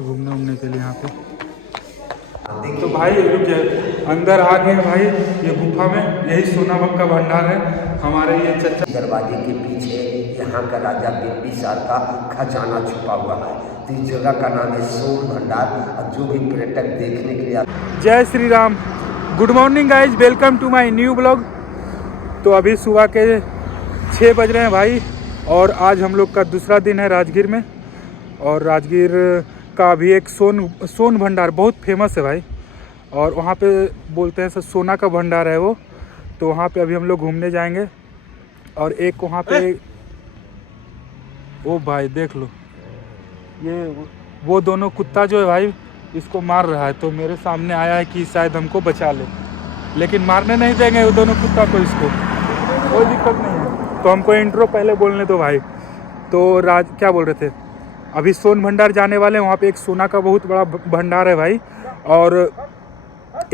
घूमने उमने के लिए यहाँ पे। तो भाई रुक जाए, अंदर आ गए भाई। ये गुफा में यही सोनामक का भंडार है। हमारे ये चचा दरवाजे के पीछे यहाँ का राजा बिंबिसार का खजाना छुपा हुआ है। तो इस जगह का नाम है सोन भंडार। और जो भी पर्यटक देखने के लिए जय Shri Ram. Good morning guys, welcome to my new blog. तो अभी सुबह के 6 बज रहे हैं भाई, और आज हम लोग का दूसरा दिन है राजगीर में। और राजगीर का अभी एक सोन भंडार बहुत फेमस है भाई, और वहाँ पे बोलते हैं सर सोना का भंडार है वो। तो वहाँ पे अभी हम लोग घूमने जाएंगे। और एक वहाँ पे ओ भाई देख लो, ये वो दोनों कुत्ता जो है भाई इसको मार रहा है। तो मेरे सामने आया है कि शायद हमको बचा ले, लेकिन मारने नहीं देंगे वो दोनों कुत्ता को। इसको कोई दिक्कत नहीं है। तो हमको इंट्रो पहले बोलने दो भाई। तो क्या बोल रहे थे, अभी सोन भंडार जाने वाले हैं। वहाँ पे एक सोना का बहुत बड़ा भंडार है भाई, और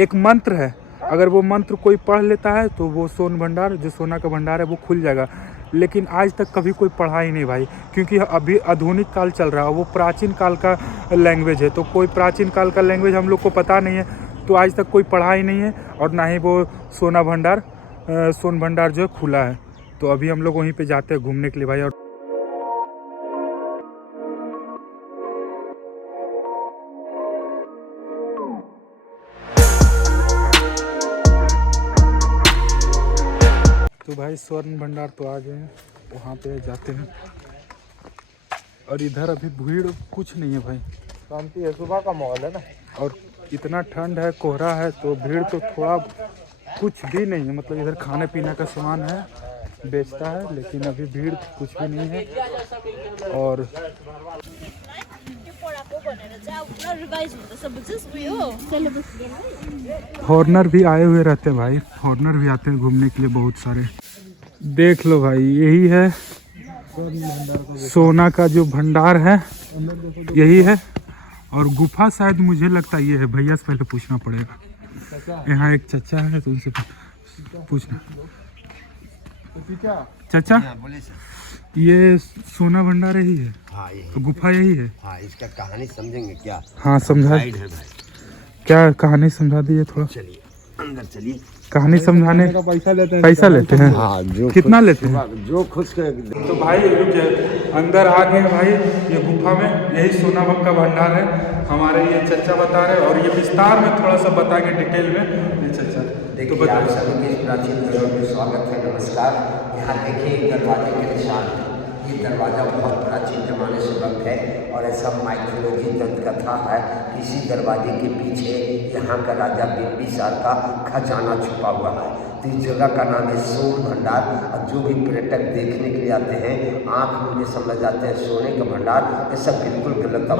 एक मंत्र है। अगर वो मंत्र कोई पढ़ लेता है तो वो सोन भंडार, जो सोना का भंडार है, वो खुल जाएगा। लेकिन आज तक कभी कोई पढ़ा ही नहीं भाई, क्योंकि अभी आधुनिक काल चल रहा है, वो प्राचीन काल का लैंग्वेज है। तो कोई प्राचीन काल का लैंग्वेज हम लोग को पता नहीं है, तो आज तक कोई पढ़ा ही नहीं है। और ना ही वो सोन भंडार जो है खुला है। तो अभी हम लोग वहीं पे जाते हैं घूमने के लिए भाई। और तो भाई स्वर्ण भंडार तो आ गए हैं, वहाँ पे जाते हैं। और इधर अभी भीड़ कुछ नहीं है भाई, शांति है, सुबह का माहौल है ना। और इतना ठंड है, कोहरा है, तो भीड़ तो थोड़ा कुछ भी नहीं है। मतलब इधर खाने पीने का सामान है, बेचता है, लेकिन अभी भीड़ कुछ भी नहीं है। और फॉरनर भी आए हुए रहते हैं भाई, फॉरनर भी आते हैं घूमने के लिए बहुत सारे। देख लो भाई, यही है सोना का जो भंडार है, यही है। और गुफा शायद मुझे लगता ये है, भैया से पहले पूछना पड़ेगा। यहाँ एक चचा है, तो उनसे पूछना। चाचा ये सोना भंडार यही है? हाँ, तो गुफा यही है? हाँ, इसका कहानी समझेंगे क्या? हाँ समझा। क्या कहानी समझा दीजिए थोड़ा। चलिए अंदर चलिए। कहानी समझाने का पैसा लेते हैं? हाँ, जो कितना लेते हैं? जो खुश कर। तो भाई रुक जाए, अंदर आ गए भाई। ये गुफा में यही सोनामक का भंडार है। हमारे ये चचा बता रहे हैं, और ये विस्तार में थोड़ा सा बताएंगे डिटेल में। ये चचा देखिए, तो आप सभी के प्राचीन धर्म में स्वागत है, नमस्कार। यहाँ देखिए दरवाजे के निशान है। ये दरवाज़ा बहुत प्राचीन जमाने से बंद है, और ऐसा माइथोलॉजी दंत कथा है कि इसी दरवाजे के पीछे यहाँ का राजा बिंबिसार का खजाना छुपा हुआ है। तो इस जगह का नाम है सोन भंडार। और जो भी पर्यटक देखने के लिए आते हैं, आँख मुझे समझ जाते हैं सोने का भंडार, ये सब बिल्कुल गलत है।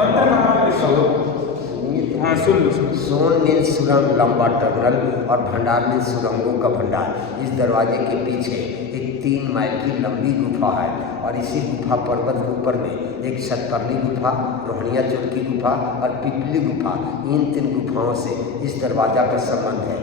हाँ सुन लो। सोन मीन्स सुरंग, लंबा टनल, और भंडार मीन्स सुरंगों का भंडार। इस दरवाजे के पीछे एक 3 माइल की लंबी गुफा है, और इसी गुफा पर्वत के ऊपर में एक शतकर्णी गुफा, रोहनिया चोर की गुफा और पिपली गुफा, इन 3 गुफाओं से इस दरवाजा का संबंध है।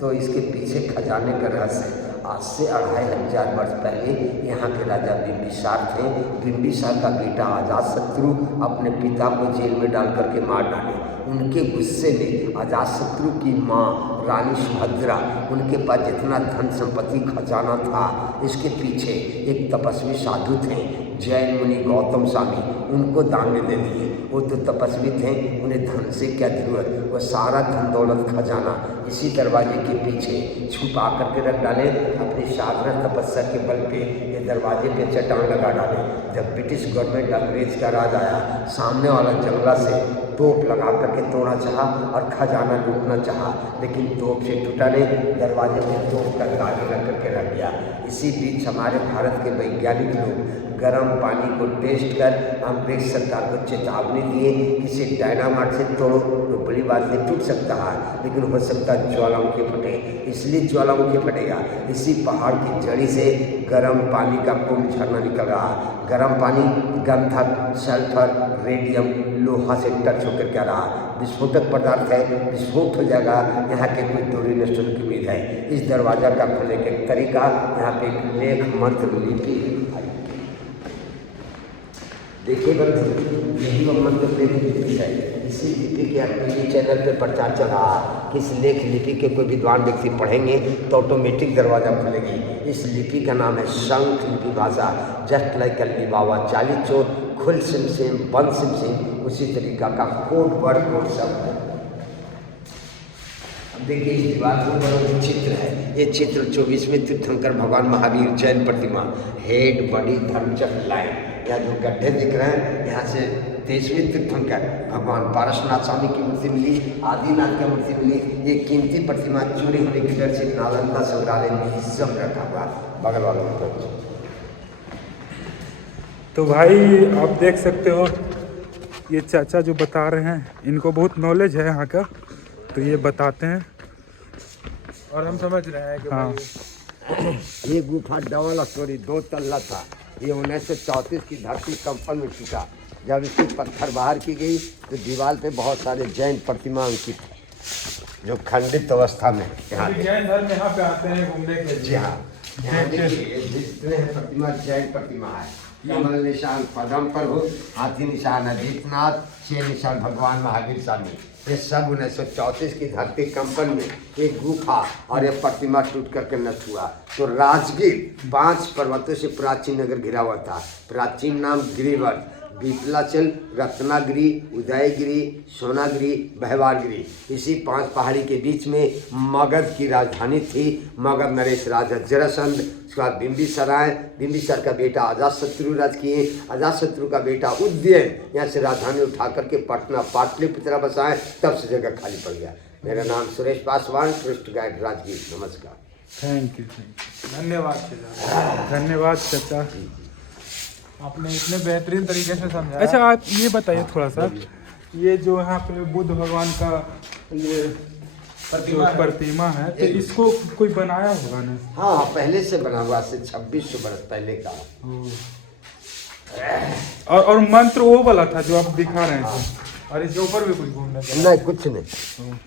तो इसके पीछे खजाने का रहस्य। आज से 2500 वर्ष पहले यहाँ के राजा बिंबिसार थे। बिंबिसार का बेटा अजातशत्रु अपने पिता को जेल में डाल करके मार डाले। उनके गुस्से में अजातशत्रु की माँ रानी सुभद्रा, उनके पास जितना धन संपत्ति खजाना था, इसके पीछे एक तपस्वी साधु थे, जैन मुनि गौतम स्वामी, उनको दान में दे दिए। वो तो तपस्वी थे, उन्हें धन से क्या जरूरत, वो सारा धन दौलत खजाना इसी दरवाजे के पीछे छुपा करके रख डाले। अपनी साधना तपस्या के बल पे ये दरवाजे पे चट्टान लगा डाले। जब ब्रिटिश गवर्नमेंट, अंग्रेज का राज आया, सामने वाला जंगला से तोप लगा करके तोड़ना चाहा और खजाना लूटना चाहा, लेकिन तोप से टूटा नहीं, दरवाजे में तोप का दाग लग करके रख गया। इसी बीच हमारे भारत के वैज्ञानिक लोग गर्म पानी को टेस्ट कर अंग्रेज सरकार को चेतावनी दिए, किसी डायनामाइट से तोड़ो तो बड़ी बात नहीं, टूट सकता है, लेकिन हो सकता है ज्वालामुखी फटे। इसलिए ज्वालामुखी फटेगा, इसी पहाड़ की जड़ी से गर्म पानी का कुंभ झरना निकल रहा है। गर्म पानी गंधक, सल्फर, रेडियम, लोहा से टच होकर क्या रहा, विस्फोटक पदार्थ है, विस्फोट हो जाएगा। यहाँ के कुछ दूरी नष्ट होने की उम्मीद है। इस दरवाजा का खुलने का तरीका, यहाँ पे एक लेख मंत्र लिपि देखिए बंधु, यही वो मंत्र मेरी लिपि है। इसी लिपि के टीवी चैनल पर प्रचार चल रहा है कि इस लेख लिपि के कोई विद्वान व्यक्ति पढ़ेंगे तो ऑटोमेटिक दरवाजा खुलेगी। इस लिपि का नाम है शंख लिपि भाषा। जस्ट लाइक अली बाबा चाली चोर खुल सिम सिम बंद सिम सिम, उसी तरीका का कोड वर्ड कोड शब्द है। देखिए इस दीवार के ऊपर एक चित्र है। ये चित्र 24वें तीर्थंकर भगवान महावीर जैन प्रतिमा, हेड बॉडी धर्मचक्र लाइन। यहाँ जो गड्ढे दिख रहे हैं, यहाँ से 23वें तीर्थंकर भगवान पारसनाथ स्वामी की मूर्ति मिली, आदिनाथ की मूर्ति मिली। ये कीमती प्रतिमा चोरी होने की डर से नालंदा संग्रहालय में सब रखा हुआ बगल वालों में। तो भाई आप देख सकते हो, ये चाचा जो बता रहे हैं इनको बहुत नॉलेज है यहाँ का, तो ये बताते हैं और हम समझ रहे हैं कि हाँ। ये गुफा डबल स्टोरी 2 तल्ला था। ये 1934 की धरती कंपन में टूटा। जब इसकी पत्थर बाहर की गई तो दीवार पे बहुत सारे जैन प्रतिमा अंकित जो खंडित अवस्था में यहाँ जैन धर्म यहाँ पे आते हैं घूमने के लिए। जी हाँ, यहाँ देखिए जितने हैं प्रतिमा जैन प्रतिमा है। कमल निशान पदम पर हो, हाथी निशान अजीतनाथ, शेर निशान भगवान महावीर स्वामी। ये सब 1934 की धरती कंपन में एक गुफा और ये प्रतिमा टूट करके नष्ट हुआ। तो राजगीर 5 पर्वतों से प्राचीन नगर घिरा हुआ था। प्राचीन नाम गिरिवर, बीपलाचल, रत्नागिरी, उदयगिरी, सोनागिरी, बहवारगिरी। इसी 5 पहाड़ी के बीच में मगध की राजधानी थी। मगध नरेश राजा जरासंध, उसके बाद बिंबिसाराय, बिंबिसार का बेटा अजातशत्रु राज किए, अजातशत्रु का बेटा उदयन यहाँ से राजधानी उठा करके पटना पाटलिपुत्र बसाए। तब से जगह खाली पड़ गया। मेरा नाम सुरेश पासवान, टूरिस्ट गाइड राजगीर। नमस्कार। थैंक यू धन्यवाद चाचा। धन्यवाद चाचा, आपने इतने बेहतरीन तरीके से समझाया। अच्छा आप ये बताइए थोड़ा सा, ये जो यहाँ पे बुद्ध भगवान का ये प्रतिमा है, तो इसको कोई बनाया होगा ना? हाँ, पहले से बना हुआ से 2600 बरस पहले का। और मंत्र वो वाला था जो आप दिखा रहे थे, और इसके ऊपर भी कुछ घूमने का नहीं, कुछ नहीं,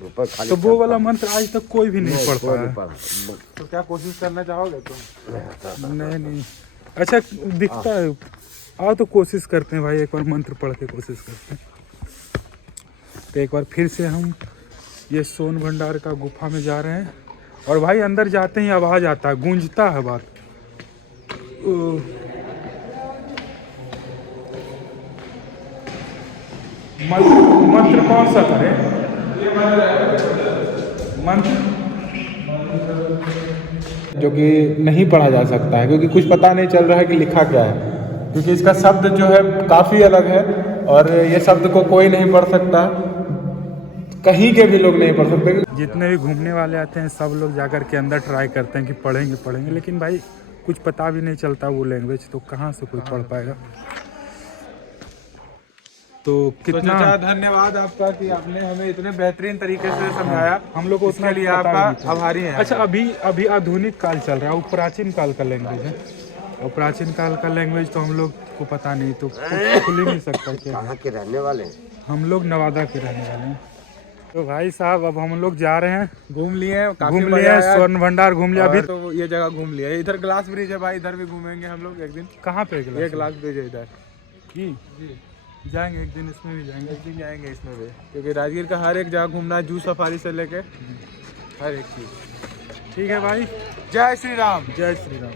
ऊपर खाली। तो वो वाला मंत्र आज तक कोई भी नहीं पढ़ पाया। तो क्या कोशिश करना चाहोगे तुम? नहीं। अच्छा दिखता है, आओ तो कोशिश करते हैं भाई, एक बार मंत्र पढ़ के कोशिश करते हैं। तो एक बार फिर से हम ये सोन भंडार का गुफा में जा रहे हैं, और भाई अंदर जाते ही आवाज आता है, गूंजता है बात। मंत्र कौन सा करें? मंत्र जो कि नहीं पढ़ा जा सकता है, क्योंकि कुछ पता नहीं चल रहा है कि लिखा क्या है, क्योंकि इसका शब्द जो है काफ़ी अलग है, और ये शब्द को कोई नहीं पढ़ सकता, कहीं के भी लोग नहीं पढ़ सकते। जितने भी घूमने वाले आते हैं सब लोग जाकर के अंदर ट्राई करते हैं कि पढ़ेंगे, लेकिन भाई कुछ पता भी नहीं चलता वो लैंग्वेज, तो कहाँ से कोई पढ़ पाएगा। तो कितना धन्यवाद आपका कि आपने हमें इतने बेहतरीन तरीके से समझाया। हम लोग को उतना लिए आपका आभारी हैं। अच्छा अभी आधुनिक काल चल रहा है, वो प्राचीन काल का लैंग्वेज है, और प्राचीन काल का लैंग्वेज तो हम लोग को पता नहीं, तो खुल ही नहीं सकता। कहाँ के रहने वाले? हम लोग नवादा के रहने वाले हैं। तो भाई साहब अब हम लोग जा रहे हैं, घूम लिए स्वर्ण भंडार घूम लिया। अभी तो ये जगह घूम लिया, इधर ग्लास ब्रिज है भाई, इधर भी घूमेंगे हम लोग एक दिन। कहाँ पे? ये ग्लास ब्रिज है इधर जी, जाएंगे एक दिन, इसमें भी जाएंगे, एक दिन जाएंगे इसमें भी, क्योंकि राजगीर का हर एक जगह घूमना है, जू सफारी से लेके हर एक चीज़। ठीक है भाई, जय श्री राम। जय श्री राम।